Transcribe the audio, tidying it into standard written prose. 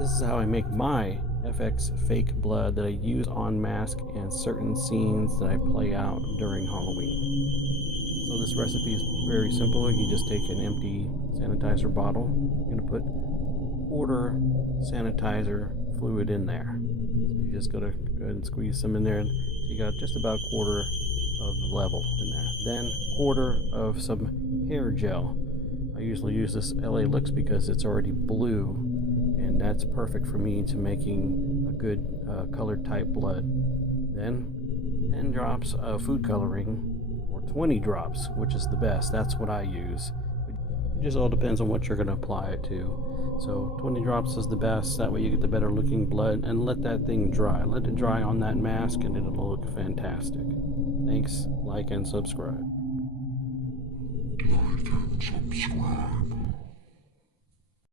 This is how I make my FX Fake Blood that I use on mask and certain scenes that I play out during Halloween. So this recipe is very simple. You just take an empty sanitizer bottle. You're going to put quarter sanitizer fluid in there. So you just gotta go ahead and squeeze some in there. So you got just about a quarter of the level in there. Then quarter of some hair gel. I usually use this LA Looks because it's already blue, and that's perfect for me to making a good colored type blood. Then 10 drops of food coloring, or 20 drops, which is the best. That's what I use. It just all depends on what you're going to apply it to. So 20 drops is the best. That way you get the better looking blood, and let that thing dry. Let it dry on that mask and it'll look fantastic. Thanks, like and subscribe. Like and subscribe.